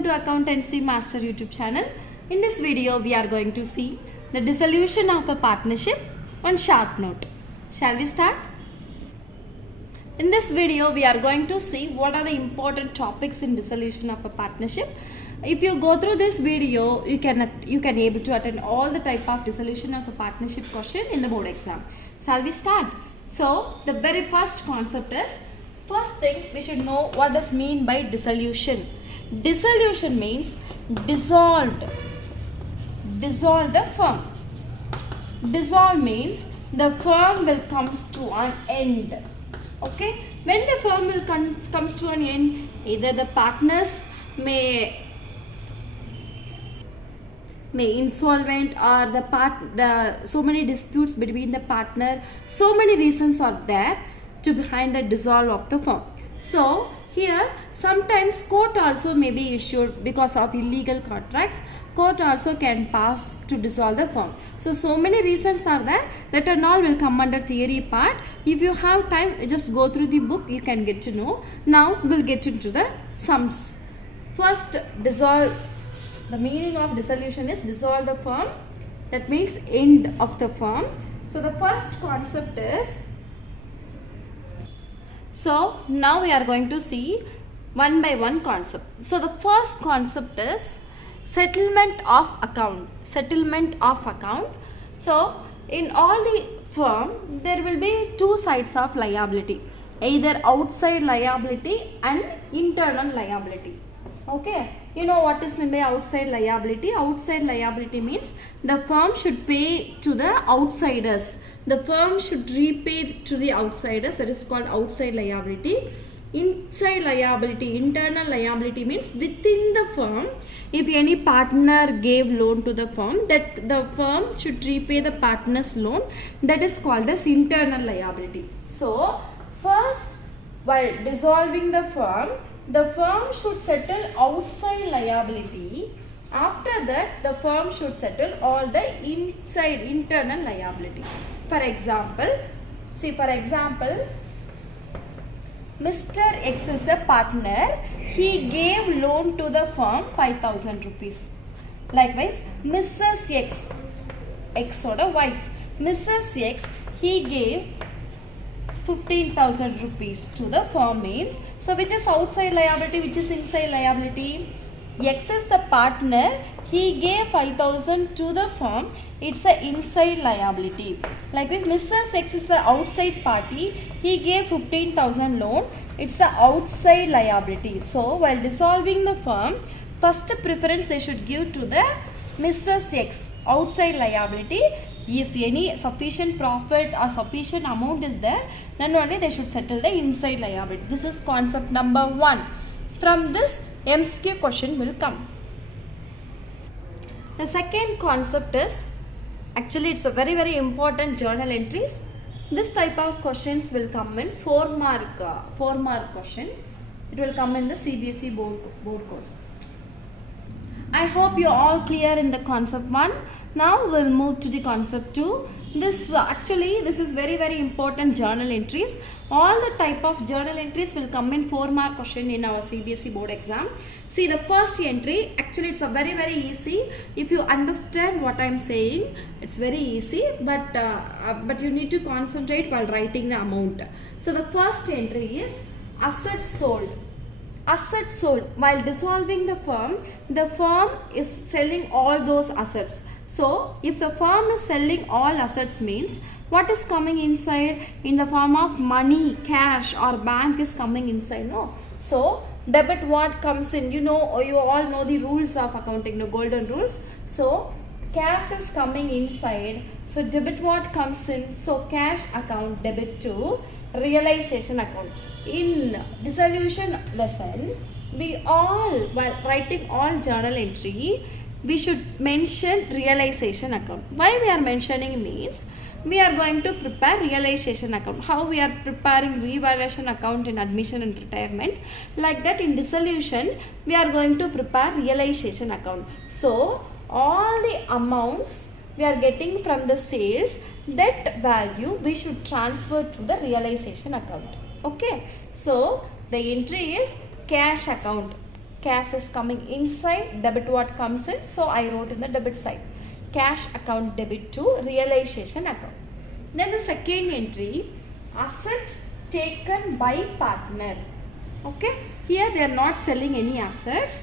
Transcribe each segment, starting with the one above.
welcome to Accountancy Master YouTube channel. In this video we are going to see the dissolution of a partnership on short note. Shall we start? In this video we are going to see what are the important topics in dissolution of a partnership. If you go through this video, you can able to attend all the type of dissolution of a partnership question in the board exam. Shall we start? So the very first concept is, first thing we should know what does mean by dissolution. Dissolution means dissolve the firm. Dissolve means the firm will comes to an end. Okay, when the firm will comes to an end, either the partners may insolvent, or so many disputes between the partner, so many reasons are there to behind the dissolve of the firm. So here sometimes court also may be issued because of illegal contracts. Court also can pass to dissolve the firm. So many reasons are there, that and all will come under theory part. If you have time, just go through the book, you can get to know. Now we'll get into the sums. First, dissolve. The meaning of dissolution is dissolve the firm. That means end of the firm. So the first concept is, so now we are going to see one by one concept. So the first concept is settlement of account. Settlement of account. So in all the firm there will be two sides of liability, either outside liability and internal liability. Okay, you know what is meant by outside liability? Outside liability means the firm should pay to the outsiders. The firm should repay to the outsiders. That is called outside liability. Inside liability, internal liability means within the firm, if any partner gave loan to the firm, that the firm should repay the partner's loan. That is called as internal liability. So first, while dissolving the firm should settle outside liability. After that, the firm should settle all the inside internal liability. For example, Mr. X is a partner. He gave loan to the firm 5,000 rupees. Likewise, Mrs. X or the wife. Mrs. X, he gave 15,000 rupees to the firm means, so which is outside liability, which is inside liability? X is the partner, he gave 5,000 to the firm, it's a inside liability. Like this, Mrs. X is the outside party, he gave 15,000 loan, it's the outside liability. So while dissolving the firm, first preference they should give to the Mrs. X, outside liability. If any sufficient profit or sufficient amount is there, then only they should settle the inside liability. This is concept number 1. From this, MCQ question will come. The second concept is, actually it's a very important journal entries. This type of questions will come in 4 mark question. It will come in the CBSE board course. I hope you are all clear in the concept 1. Now we'll move to the concept 2. This is very important journal entries. All the type of journal entries will come in 4 mark question in our CBSE board exam. See, the first entry, actually it's a very easy. If you understand what I am saying, it's very easy, but you need to concentrate while writing the amount. So the first entry is assets sold. Assets sold. While dissolving the firm is selling all those assets. So if the firm is selling all assets means, what is coming inside? In the form of money, cash or bank is coming inside, no? So debit what comes in, you all know the rules of accounting, the golden rules. So cash is coming inside, so debit what comes in, so cash account debit to realization account. In dissolution lesson, while writing all journal entry, we should mention realization account. Why we are mentioning means, we are going to prepare realization account. How we are preparing revaluation account in admission and retirement, like that in dissolution we are going to prepare realization account. So all the amounts we are getting from the sales, that value we should transfer to the realization account. Okay, so the entry is cash account. cash is coming inside, debit what comes in, so I wrote in the debit side. Cash account debit to realization account. Then the second entry, asset taken by partner. Okay, here they are not selling any assets.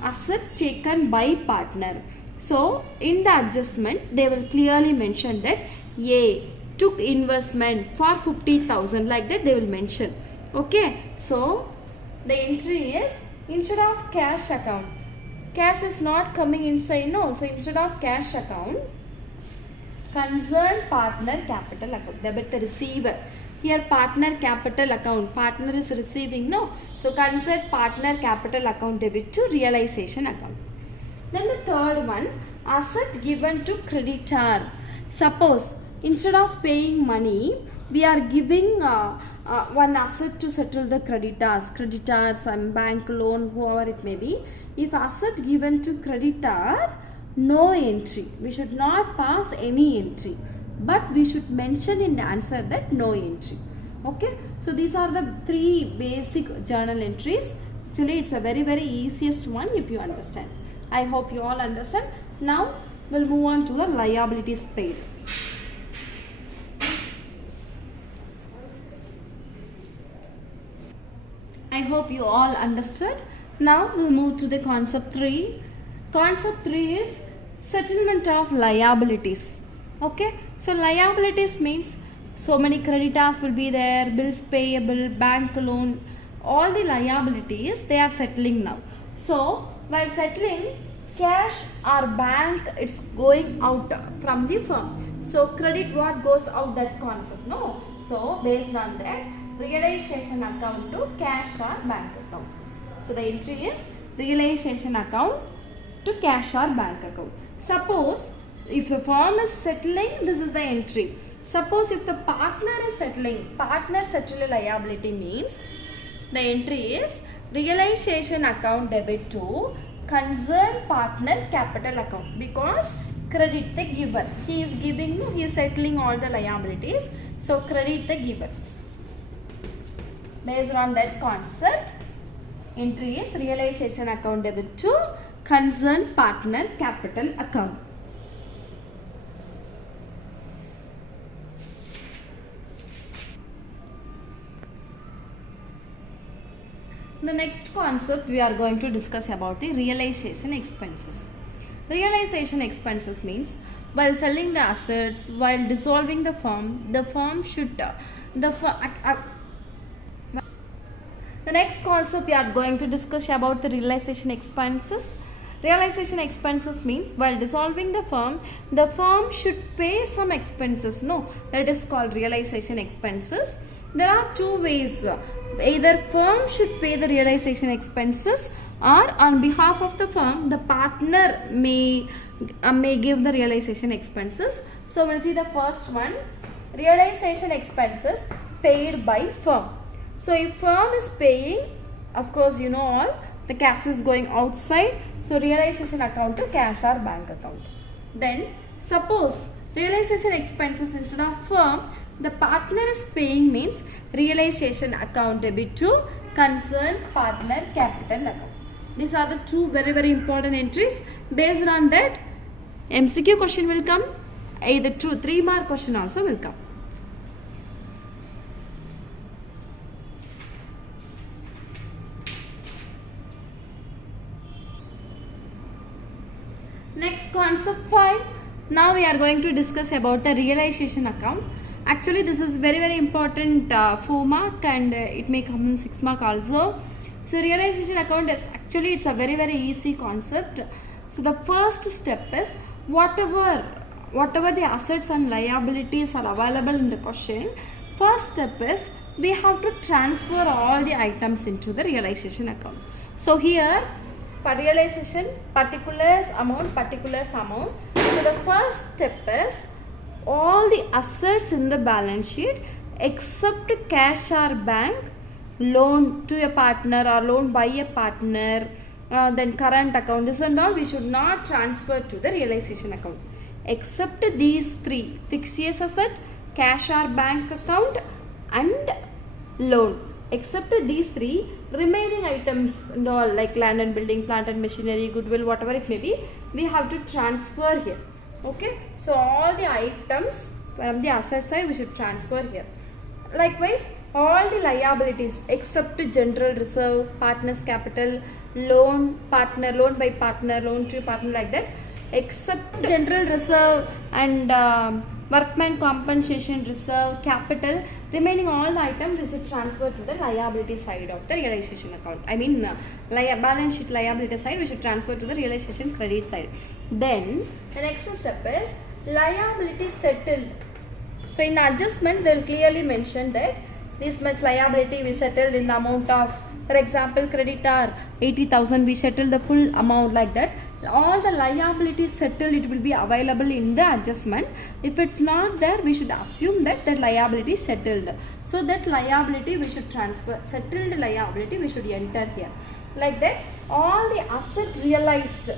Asset taken by partner. So in the adjustment they will clearly mention that A took investment for 50,000, like that they will mention. Okay, so the entry is, instead of cash account, cash is not coming inside, no, so instead of cash account, concerned partner capital account, debit the receiver. Here partner capital account, partner is receiving, no, so concerned partner capital account debit to realization account. Then the third one, asset given to creditor. Suppose instead of paying money, we are giving one asset to settle the creditors, bank loan, whoever it may be. If asset given to creditor, no entry. We should not pass any entry, but we should mention in the answer that no entry. Okay, so these are the three basic journal entries. Actually, it's a very easiest one if you understand. I hope you all understand. Now we'll move on to the liabilities paid. I hope you all understood. Now we'll move to the concept 3. Concept 3 is settlement of liabilities. Okay, so liabilities means so many creditors will be there, bills payable, bank loan, all the liabilities they are settling now. So while settling, cash or bank, it's going out from the firm. So credit what goes out, that concept, no. So based on that, realization account to cash or bank account. So the entry is realization account to cash or bank account. Suppose if the firm is settling, this is the entry. Suppose if the partner is settling, partner settle liability means the entry is realization account debit to concerned partner capital account, because credit the giver. He is giving, he is settling all the liabilities. So credit the giver. Based on that concept, entry is realization account debit to concerned partner capital account. The next concept we are going to discuss about the realization expenses. Realization expenses means while selling the assets, while dissolving the firm should the next concept we are going to discuss about the realization expenses. Realization expenses means while dissolving the firm should pay some expenses. No, that is called realization expenses. There are two ways. Either firm should pay the realization expenses, or on behalf of the firm, the partner may give the realization expenses. So we'll see the first one, realization expenses paid by firm. So if firm is paying, of course you know all, the cash is going outside, so realization account to cash or bank account. Then suppose realization expenses instead of firm, the partner is paying means realization account debit to concerned partner capital account. These are the two very important entries. Based on that, MCQ question will come, either 3 mark question also will come. Next, concept 5. Now we are going to discuss about the realization account. Actually, this is very important 4 mark and it may come in 6 mark also. So realization account is actually, it's a very easy concept. So the first step is whatever the assets and liabilities are available in the question, first step is we have to transfer all the items into the realization account. So here for realization, particulars amount. So the first step is all the assets in the balance sheet except cash or bank, loan to a partner or loan by a partner, then current account, this and all we should not transfer to the realization account except these 3, fixed asset, cash or bank account and loan. except these three, remaining items and all like land and building, plant and machinery, goodwill, whatever it may be, we have to transfer here. Okay, so all the items from the asset side we should transfer here. Likewise, all the liabilities except general reserve, partner's capital, loan, partner, loan by partner, loan to partner, like that, except general reserve and workman compensation reserve, capital, remaining all the items is transferred to the liability side of the realization account. I mean balance sheet liability side we should transfer to the realization credit side. Then the next step is liability settled. So in adjustment they will clearly mention that this much liability we settled in the amount of, for example, creditor 80,000, we settled the full amount, like that. All the liabilities settled, it will be available in the adjustment. If it's not there, we should assume that the liability is settled. So that liability we should transfer, settled liability we should enter here. Like that, all the asset realized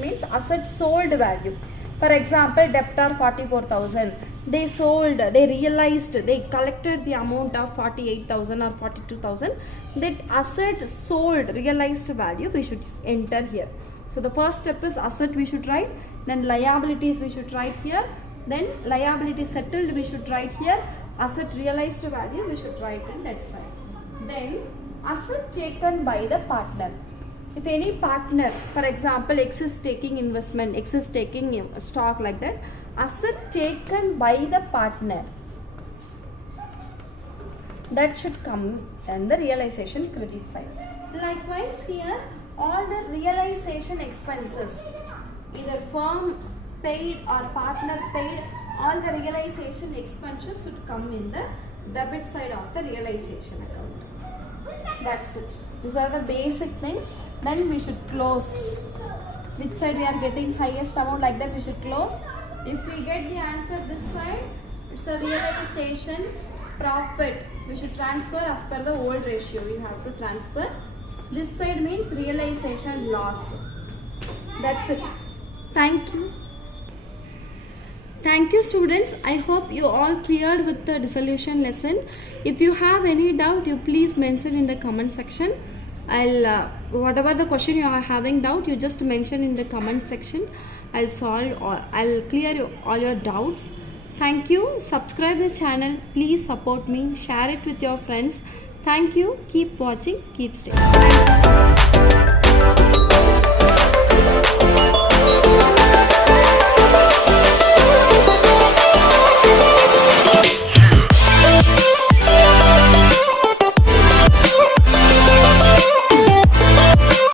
means asset sold value. For example, debtor 44,000. They sold, they realized, they collected the amount of 48,000 or 42,000. That asset sold, realized value we should enter here. So the first step is asset we should write, then liabilities we should write here, then liability settled we should write here, asset realized value we should write on that side. Then asset taken by the partner. If any partner, for example, X is taking investment, X is taking stock, like that, asset taken by the partner, that should come in the realization credit side. Likewise here, all the realization expenses, either firm paid or partner paid, all the realization expenses should come in the debit side of the realization account. That's it. These are the basic things. Then we should close. Which side we are getting highest amount, like that we should close. If we get the answer this side, it's a realization profit. We should transfer as per the old ratio. We have to transfer. This side means realization loss. That's it. Thank you. Thank you, students. I hope you all cleared with the dissolution lesson. If you have any doubt, you please mention in the comment section. I'll whatever the question you are having doubt, you just mention in the comment section. I'll solve or I'll clear all your doubts. Thank you. Subscribe the channel. Please support me. Share it with your friends. Thank you. Keep watching. Keep staying.